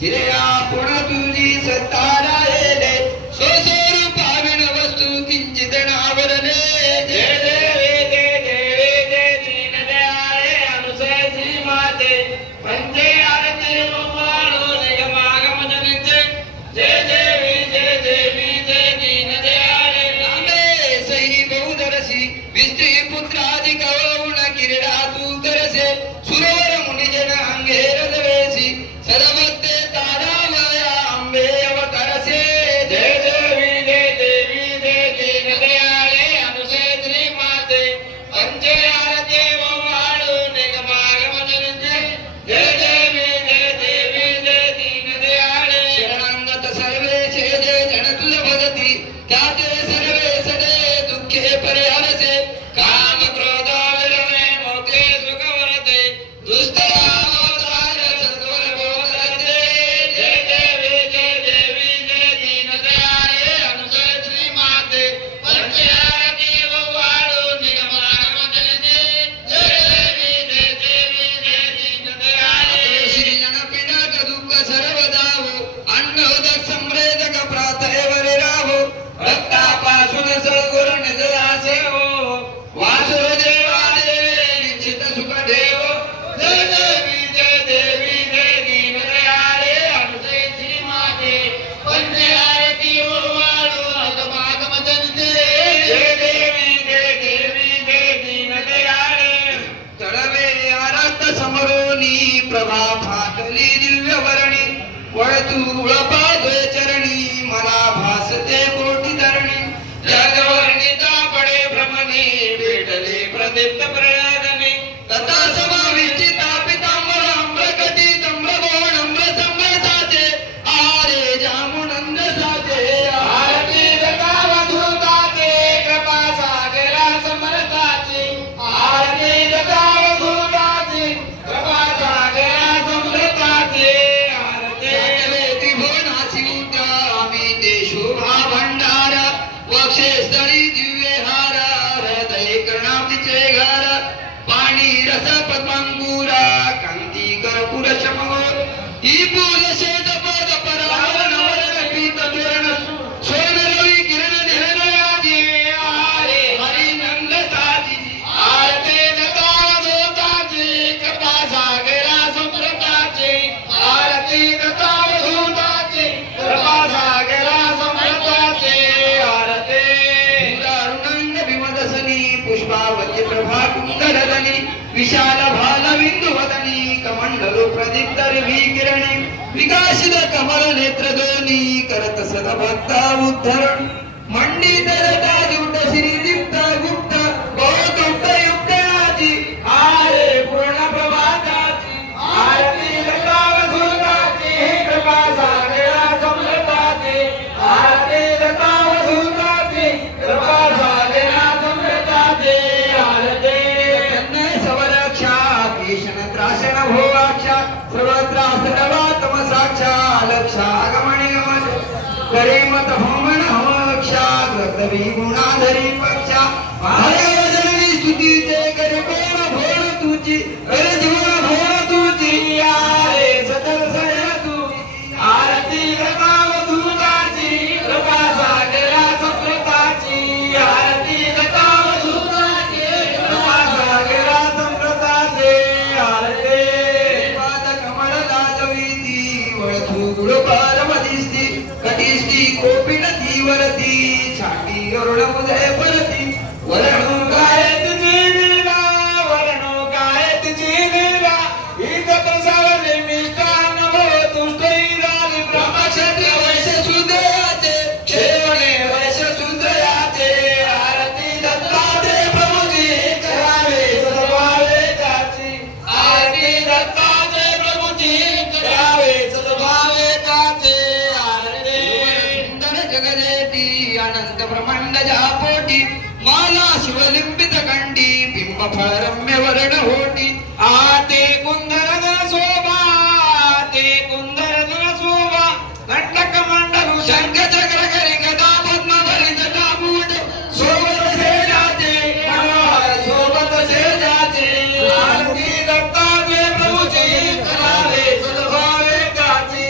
जिरया पुण तुझी सत्ता राहिले स्वस्वरूपा विण वस्तू किंचित नावरले जय देवी जय देवी जय दीन दयाळे अनुसय श्री माते पंचे आरती ओवाळो निगमागम जनचे जय देवी जय दीन दयाळे नामे सैनी बहुदरसी विस्त्री पुत्रादि कवळून किरडा तू करसे सुरवर मुनिजन अंगेर दवेसी सदभक्ते तारामया अंबे अवतरसे जय देवी जय दीन दयाळे अनुसय श्री माते पंचे आरती ओवाळो निगमागम जनचे जय देवी जय दीन दयाळे शरणागत सर्वेशे जय जन तुझ भगती त्याचे सर्वे सदे दुःखे परिहरसे काम क्रोध विरमे मोक्षे सुख वरते दुष्टरामवतार सत्वर बोधते जय देवी जय दीन दयाळे अनुसय श्री माते पंचे आरती ओवाळो निगमागम जनते जय देवी जय दीन दयाळे श्री जनपिनाक दुःख सर्व जावो अन्न उदक समृद्धक प्रातः वरे राहो रक्तापासून सद्गुरु निजदासे हो वासुदेवा देवे निश्चित सुख देव जय देवी जय दीन दयाळे अनुसय श्री माते पंचे आरती ओवाळो निगमागम जनते जय देवी जय दीन दयाळे चढवे आरत समरोनी प्रभा फाटली दिव्य वर्णी वळतूळ पादोय चरणी मला भासते कोटी धरणी जगवर्णिता पडे भ्रमणे भेटले प्रदीप्त प्रयागने तथा समाविष्टिता पितांबर अम्रकटी तम्रगोण अम्रसंवसाचे आरे जामुनंद साचे आरती दत्तावधूताचे कृपा सागरा समर्थाचे आरती दत्तावधूताचे कृपा सागरा समर्थाचे त्रिभुवनाची आम्ही ते शोभा भंडार वक्षस्थळी दिव्य हार हृदय कर्णाब्दीचे घर पाणी रस पद्मांकुरा कांती कर्पूर शमोर ही पूल शेत पद परावरण वरण पीत चूर्ण स्वर्ण रवी किरण निहनयाची आरे हरी नंद साची आरते दत्तावधूताची कृपा सागरा समृताची आरती दत्तावधूताची कृपा सागरा समृताची आरते दारुणंग विमदसनी पुष्पावती प्रभा कुंदरदनी विशाल भाल बिंदुवदनी कमंडलो प्रदीप्त रवी किरणे विकासित कमल नेत्र दोनी करत सदा भक्ता उद्धरण मंडित जटाजुट श्री दीप्त गुप्त बहुतुप्त युक्तयाची आरे पूर्ण प्रभाताची आरती दत्तावधूताची कृपा सागरा समृताची आरती दत्तावधूताची कृपा सागरा समृताची आरती तन्मय सवरक्षा भीषण त्रासन भोगाक्षा सर्वत्रासनवा तमसाक्षा लक्षा गमणे करे मत होमन होक्षा गतवी गुणाधरी पक्षा महाराजनी स्तुती ते करे कोण भोळ तुझी अरे जीवन भोळ तुझी आरे सतत सय तू आरती दत्तावधूताची कृपा सागरा समृताची आरती दत्तावधूताची कृपा सागरा समृताची आरती पाद कमळ लाजवीती वळथू गुळ पारमदिस्ती कटिस्ती कोपिन तीवरती छाटी अरुण उदय परती वरणो काय तुझी लीला वरणो काय तुझी लीला इथ प्रसावले मिष्टान हो तुष्टई झाली ब्रह्मक्षत्रिय वैश्य शूद्रयाचे शेवणे वैश्य शूद्रयाचे आरती दत्ताचे प्रभुजी करावे सद्भावे त्याची आरती दत्ताचे प्रभुजी करावे सद्भावे त्याचे आरती सुंदर जगदेती अनंत ब्रह्मांड जापोटी माला शिवलिंबित कंडी बिंब फळरम्य वर्ण होटी आते कुंदरन शोभा ते कुंदरन शोभा घटक मंडलु शंख चक्र करी गदा पद्म धरी जटामूट सोबत से जाते मनोहर सोबत से जाते आरती दत्ताचे प्रभुजी करावे सद्भावे त्याची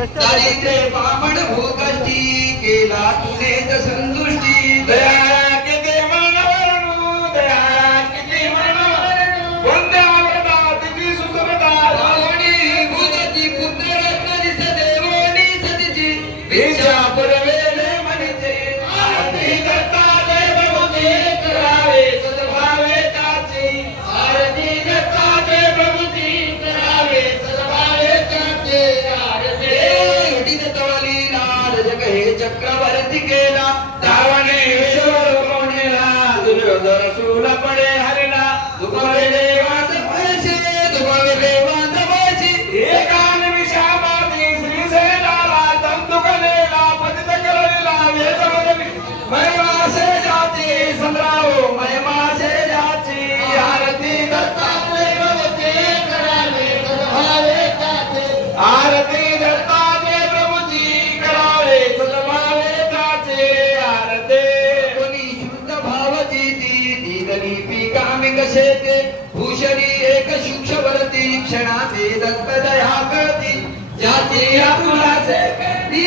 दारिद्र्य पामण भूकष्टी केला तुनेच संतुष्टी दया किती मनवरणू दया किती मनवरणू कोणत्या व्रताची सुसुरता रावणी भूतची पुत्र रत्न दिसते देवोनी सतीची भिक्षा पुरवेले म्हणते आरती दत्ता प्रभूची करावे सद्भावे त्याची आरती दत्ता प्रभूची करावे सद्भावे त्याची आरती तवली लाल जग हे चक्रवर्ती केला दावणेश्वर कोणेला दुर्योधन शूल पडे हरिला दुखवे देवात एकान विषामाती श्रीशैलाला तंतुकलेला पतित कलेला वेदवदनी महिमासे जाती संद्रावो महिमासे जाती आरती दत्तात्रेय प्रभूची करावे सद्भावे त्याचे आरती दत्तात्रेय प्रभूची करावे सद्भावे त्याचे आरती कोणी शुद्ध भावची ती दिगली पिकामी कसे ते भूषणी एक सूक्ष्मवरती क्षणाते दत्त दया करती ज्याची आपुलासे करणी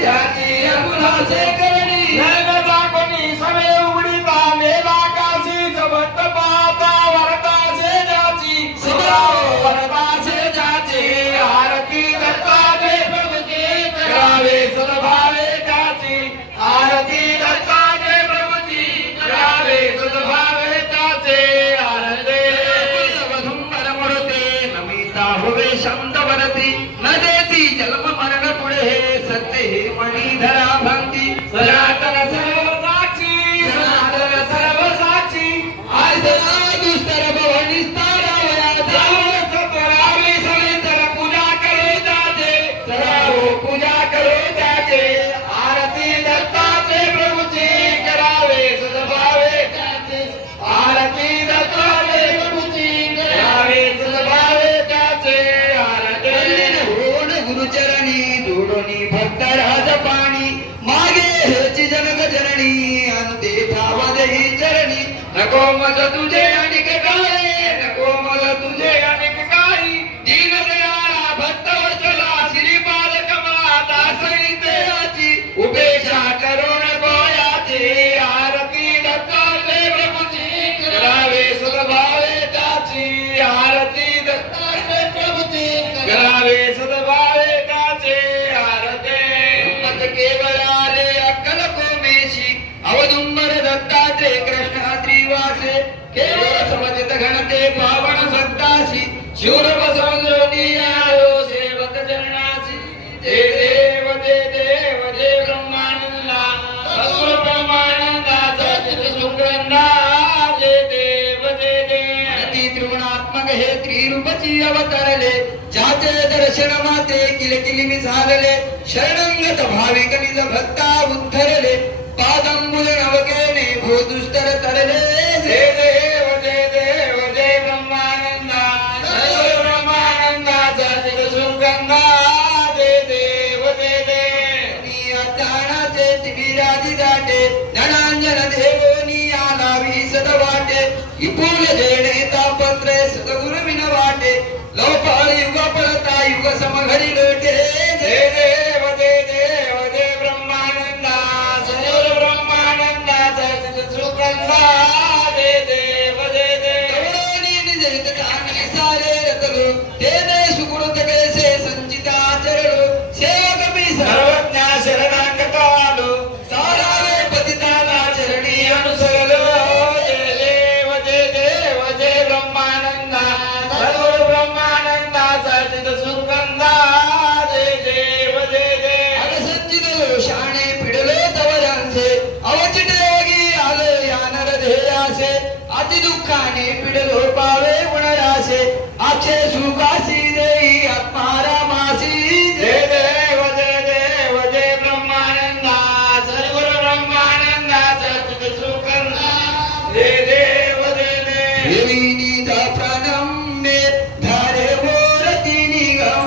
ज्याची आपुलासे करणी नैवेदा कोणी सवे उडीता मेला काशी जबत पाता वरदासे जाची सदाओ वरदासे जाची आरती दत्तात्रेय प्रभूची करावे सद्भावे त्याची आरती दत्तात्रेय प्रभूची करावे सद्भावे त्याचे आरती वधुंबर मूर्ते नमिता हुवे शब्दवरती न देती जन्म मरण पुढे हे सत्य हे मणिधरा भक्ती सनातन सर्व साक्षी सनातन सर्व साक्षी आयतला दुस्तर भवनी स्थारावया जावं सतरावी सवितर पूजा करो त्याचे सरावो पूजा करो त्याचे आरती दत्तात्रेय प्रभूची करावे सद्भावे त्याचे आरती दत्तात्रेय प्रभूची करावे सद्भावे त्याचे आरती होण गुरुचरणी दोडोनी भक्त राज पाणी मागे हेची जनक जननी अंते ठावदही चरणी नको मज तुझे अनिक काय नको मला तुझे अनेक काही दीनदयाळा भक्त वचला श्रीपाद कमला दासरी तेराची उपेक्षा करू नको याची आरती दत्तात्रेय प्रभूची करावे सद्भावे त्याची आरती दत्तात्रेय प्रभूची करावे सद्भावे त्याचे आरती मत केवळ आले अक्कल कोमेशी अवदुंबर दत्तात्रेय कृष्ण त्रिवासे केवळ समजित घनते पावन संतासी शूर बसवंजोनी आयो सेवक चरणासी जय देव जय देव जय ब्रह्मानंदा सद्गुरु ब्रह्मानंदाचा चित्तसुगंधा जय देव जय देव अति त्रिगुणात्मक हे त्रिरूपची अवतरले ज्याचे दर्शन माते किलकिली झालेले शरणंगत भाविक निज भक्ता उद्धरले पादंबुज नवकेने भूदुस्तर तरले जय देव जय देव जय ब्रह्मानंदा सद्गुरु ब्रह्मानंदाचा चित्तसुगंधा जय देव जय देव अज्ञानाचे तिमिरादी दाटे धनांजन देवोनी आला विसद वाटे विपुल जेणे तापत्रे सद्गुरु विन वाटे लोपाळ युग पळता युग समघडी लोटे जय देव जय देव जय ब्रह्मानंदा सद्गुरु ब्रह्मानंदाचा चित्तसुगंधा जय देव जय देव करुणी निज हित ठाणे सारे रतलो तेने सुकृत कैसे संचिता चरलो सेवक मी सर्वज्ञ शरणागतालो सारावे पतिताला चरणी अनुसरलो जय देव जय ब्रह्मानंदा सद्गुरु ब्रह्मानंदाचा चित्तसुगंधा जय देव जय देव अगसंचित शाणे पिडले तवरांचे अवचित योगी आलो या नर ध्येयासे अति दुःखाने पिडलो पावे गुणरासे आक्षे सुखासी देई आत्मारामासी जय देव जय ब्रह्मानंदा सद्गुरु ब्रह्मानंदाचा चित्तसुगंधा जय देव जय देव देवी निजा प्राणम मे